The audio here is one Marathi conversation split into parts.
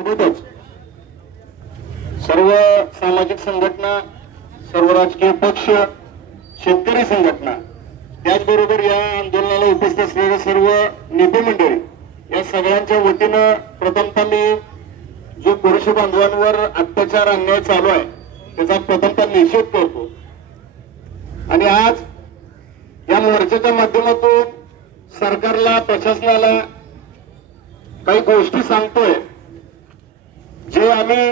सोबतच सर्व सामाजिक संघटना सर्व राजकीय पक्ष शेतकरी संघटना त्याचबरोबर या आंदोलनाला उपस्थित असलेले सर्व नेते मंडळी या सगळ्यांच्या वतीनं प्रथमतः मी जो पुरुष बांधवांवर अत्याचार अन्याय चालू आहे त्याचा प्रथमतः निषेध करतो. आणि आज या मोर्चाच्या माध्यमातून सरकारला प्रशासनाला काही गोष्टी सांगतोय जे आम्ही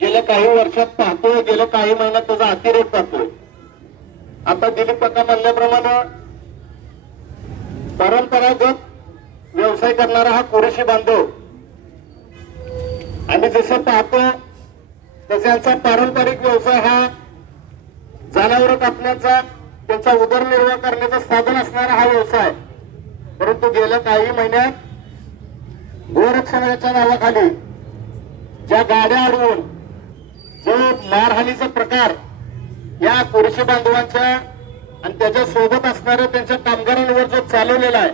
गेल्या काही वर्षात पाहतोय गेल्या काही महिन्यात त्याचा अतिरेक पाहतोय. आता दिलीप काका म्हणल्याप्रमाणे परंपरागत व्यवसाय करणारा हा कुरेशी बांधव. आम्ही जसं पाहतो तसे यांचा पारंपरिक व्यवसाय हा जनावर कापण्याचा त्यांचा उदरनिर्वाह करण्याचं साधन असणारा हा व्यवसाय. परंतु गेल्या काही महिन्यात गोरक्षणाच्या नावाखाली ज्या गाड्या अडवून जो मारहाणीचा प्रकार या पुरुष बांधवांच्या आणि त्याच्या सोबत असणाऱ्या त्यांच्या कामगारांवर जो चालवलेला आहे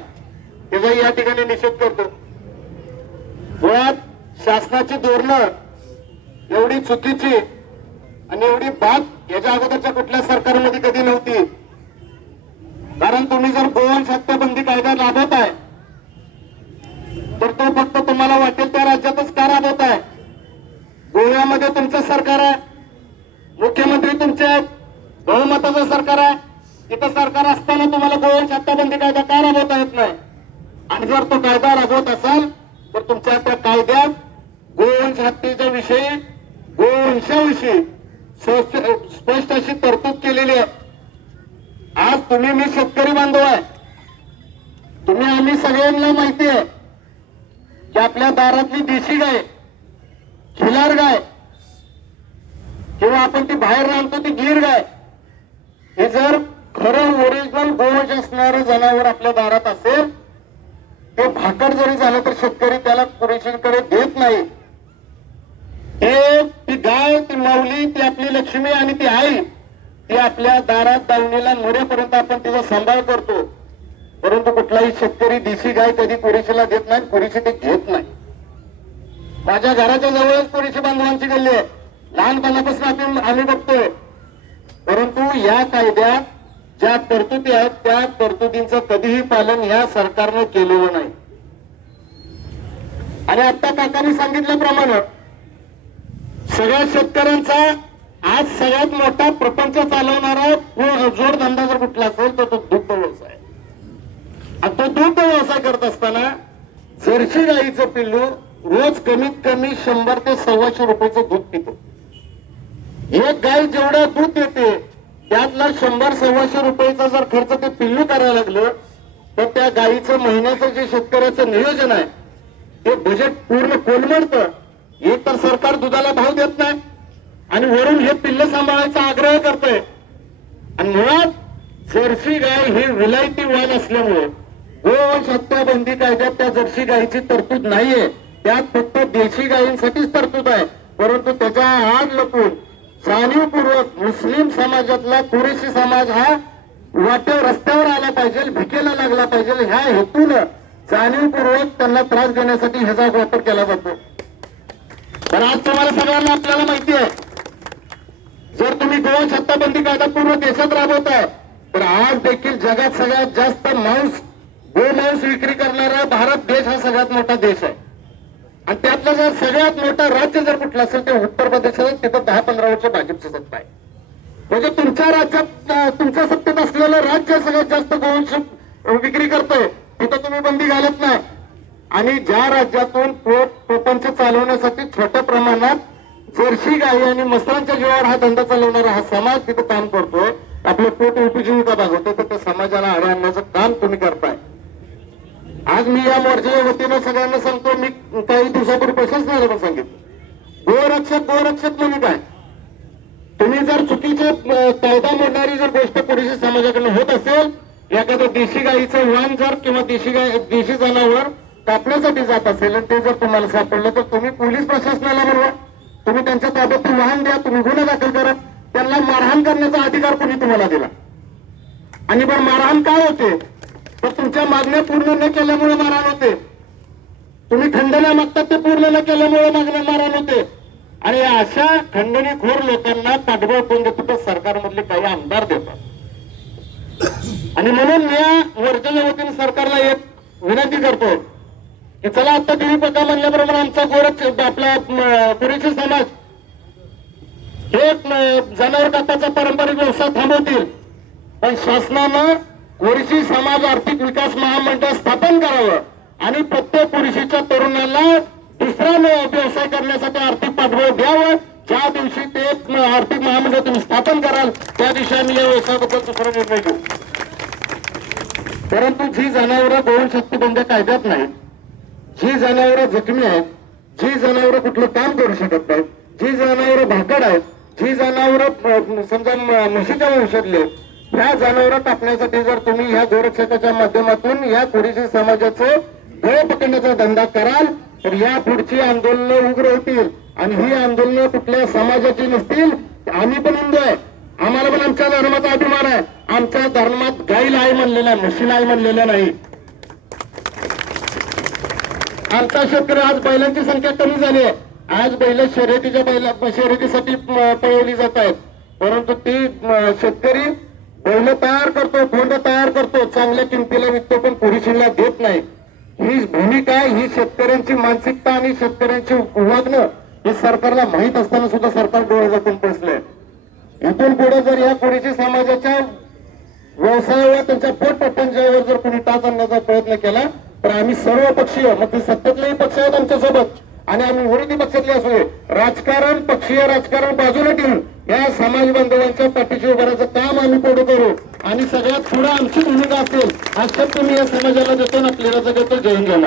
त्याचा या ठिकाणी निषेध करतो. मुळात शासनाची धोरणं एवढी चुकीची आणि एवढी बाब याच्या अगोदरच्या कुठल्या सरकारमध्ये कधी नव्हती. कारण तुम्ही जर गोवन सत्ताबंदी कायदा राबवत आहे तर तो फक्त तुम्हाला वाटेल त्या राज्यातच का राबवत आहे गोव्यामध्ये तुमचं सरकार आहे. मुख्यमंत्री तुमचे आहेत. बहुमताचं सरकार आहे. तिथं सरकार असताना तुम्हाला गोवन सत्ताबंदी कायदा का राबवता येत नाही? आणि जर तो कायदा राबवत असाल तर तुमच्या त्या कायद्यात गोवंश हत्येच्या विषयी गोवंशाविषयी स्पष्ट स्पष्ट अशी तरतूद केलेली आहे. आज तुम्ही मी शेतकरी बांधव आहे. तुम्ही आम्ही सगळ्यांना माहिती आहे की आपल्या दारातली देशी गाय खिलार गाय. किंवा आपण ती बाहेर आणतो ती गीर गाय. हे जर खरं ओरिजिनल गोवज असणारं जनावर आपल्या दारात असेल ते भाकड जरी झालं तर शेतकरी त्याला पुरेशीकडे देत नाही. ते ती गाय ती माऊली ती आपली लक्ष्मी आणि ती आई ती आपल्या दारात दावणीला मोऱ्यापर्यंत आपण तिचा सांभाळ करतो. परंतु कुठलाही शेतकरी देशी गाय कधी पुरेशीला देत नाही पुरेशी ते घेत नाही. माझ्या घराच्या जवळच पुरेशी बांधवांची गल्ली आहे. लहानपणापासून आपण आम्ही बघतोय. परंतु या कायद्यात ज्या तरतुदी आहेत त्या तरतुदींचं कधीही पालन या सरकारनं केलेलं नाही. आणि आता काकांनी सांगितल्याप्रमाणे सगळ्या शेतकऱ्यांचा आज सगळ्यात मोठा प्रपंच चालवणारा जोडधंदा जर कुठला असेल तर तो दुग्ध व्यवसाय. आणि तो दुग्ध व्यवसाय करत असताना जर्सी गाईचं पिल्लू रोज कमीत कमी शंभर ते सव्वाशे रुपयाचं दूध पितो. एक गाय जेवढं दूध देते त्यातला शंभर सव्वाशे रुपयाचा जर खर्च ते पिल्लू करायला लागलं तर त्या गायीचं महिन्याचं जे शेतकऱ्याचं नियोजन आहे ते बजेट पूर्ण कोलमडतं. एक तर सरकार दुधाला भाव देत नाही. आणि वरून हे पिल्ल सांभाळायचा आग्रह करतोय. आणि मुळात जर्सी गाय ही विलायती वाल असल्यामुळे गोवंश हत्या बंदी कायद्यात त्या जर्सी गायीची तरतूद नाहीये. त्यात फक्त देशी गायींसाठीच तरतूद आहे. परंतु त्याच्या आड लपून जाणीवपूर्वक मुस्लिम समाजातला कुरेशी समाज हा वाट्यावर रस्त्यावर आला पाहिजे भिकेला लागला पाहिजे. ह्या हेतूनं जाणीवपूर्वक त्यांना त्रास देण्यासाठी ह्याचा वापर केला जातो. पण आज तुम्हाला सगळ्यांना आपल्याला माहिती आहे. जर तुम्ही गोवा सत्ताबंदी कायदा पूर्ण देशात राबवताय तर आज देखील जगात सगळ्यात जास्त मांस गोमांस विक्री करणारा भारत देश हा सगळ्यात मोठा देश आहे. आणि त्यातलं जर सगळ्यात मोठं राज्य जर कुठलं असेल ते उत्तर प्रदेश तिथं दहा पंधरा वर्ष भाजपची सत्ता आहे. म्हणजे तुमच्या राज्यात तुमच्या सत्तेत असलेलं राज्य सगळ्यात जास्त गोवंश विक्री करतोय तिथं तुम्ही बंदी घालत नाही. आणि ज्या राज्यातून पोट प्रपंच चालवण्यासाठी छोट्या प्रमाणात जर्सी गाई आणि मसरांच्या जीवावर हा धंदा चालवणारा हा समाज तिथं काम करतोय. आपलं पोट उपजीविका भागवतो तर त्या समाजाला आडे आणण्याचं काम तुम्ही करताय. आज मी या मोर्चाच्या वतीनं सगळ्यांना सांगतो मी काही दिवसापूर्वी प्रशासनाला पण सांगितलं. गोरक्षक गोरक्षक म्हणजे काय? तुम्ही जर चुकीचे अं, कायदा मोडणारी जर गोष्ट पुरुषी समाजाकडनं होत असेल एखादं देशी गाईचं वाण जर किंवा देशी गाय देशी जनावर कापण्यासाठी जात असेल आणि ते जर तुम्हाला सापडलं तर तुम्ही पोलीस प्रशासनाला बोलवा. तुम्ही त्यांच्या ताब्यात ते वाहन द्या तुम्ही गुन्हा दाखल करा. त्यांना मारहाण करण्याचा अधिकार कोणी तुम्हाला दिला? आणि पण मारहाण काय होते? तर तुमच्या मागण्या पूर्ण न केल्यामुळे मारहाण होते. तुम्ही खंडण्या मागतात ते पूर्ण न केल्यामुळे मागण्या मारण होते. आणि अशा खंडणीखोर लोकांना पाठबळ कोण देतो? तर सरकारमधले काही आमदार देतात. आणि म्हणून मी या वरच्या वतीने सरकारला एक विनंती करतो की चला आता तुम्ही पत्ता म्हणल्याप्रमाणे आमचा गोरख आपला म, समाज हे जनावर कापाचा पारंपरिक व्यवसाय थांबवतील. पण शासनानं ओरिसी समाज आर्थिक विकास महामंडळ स्थापन करावं आणि प्रत्येक ओरिसीच्या तरुणाला दुसरा न- व्यवसाय करण्यासाठी आर्थिक पाठबळ द्यावं. ज्या दिवशी ते आर्थिक महामंडळ तुम्ही स्थापन कराल त्या दिवशी आम्ही या व्यवसायाबद्दल दुसरा निर्णय घेऊ. परंतु जी जनावरं गोवन शक्ती बंद कायद्यात नाहीत जी जनावरं जखमी आहेत जी जनावरं कुठलं काम करू शकत नाहीत जी जनावरं भाकड आहेत जी जनावरं समजा म्हशीच्या वंशातले आहेत, ह्या जनावर टाकण्यासाठी जर तुम्ही ह्या गोरक्षकाच्या माध्यमातून या थोडीशी समाजाचं गळ पकडण्याचा धंदा कराल तर या पुढची आंदोलनं उग्र होतील. आणि ही आंदोलनं कुठल्या समाजाची नसतील आम्ही पण हिंदू आहे. आम्हाला पण आमच्या धर्माचा अभिमान आहे. आमच्या धर्मात गाईला आहे म्हणलेला आहे म्हशीला आई म्हणलेलं नाही. आमचा शेतकरी आज बैलांची संख्या कमी झाली आहे. आज बैल शर्यतीच्या बैला शर्यतीसाठी पळवली जात आहेत. परंतु ती शेतकरी बैल तयार करतो कोंड तयार करतो चांगल्या किमतीला विकतो पण पुरुषीला देत नाही. ही भूमिका ही शेतकऱ्यांची मानसिकता आणि शेतकऱ्यांची वागणं हे सरकारला माहीत असताना सुद्धा सरकार डोळे जातून बसलंय. इथून पुढे जर या कोळीची समाजाच्या व्यवसायावर त्यांच्या पोट जर कोणी टाच आणण्याचा प्रयत्न केला तर आम्ही सर्व पक्षीय मग ते सत्तेतलेही पक्ष आहेत आमच्यासोबत आणि आम्ही विरोधी पक्षातले असू राजकारण पक्षीय राजकारण बाजूला ठेवून या समाज बांधवांच्या पाठीशी उभारायचं काम आम्ही पुढे करू. आणि सगळ्यात पुढे आमची भूमिका असेल हा शब्द मी या समाजाला देतो ना आपल्याला देतो जय हिंद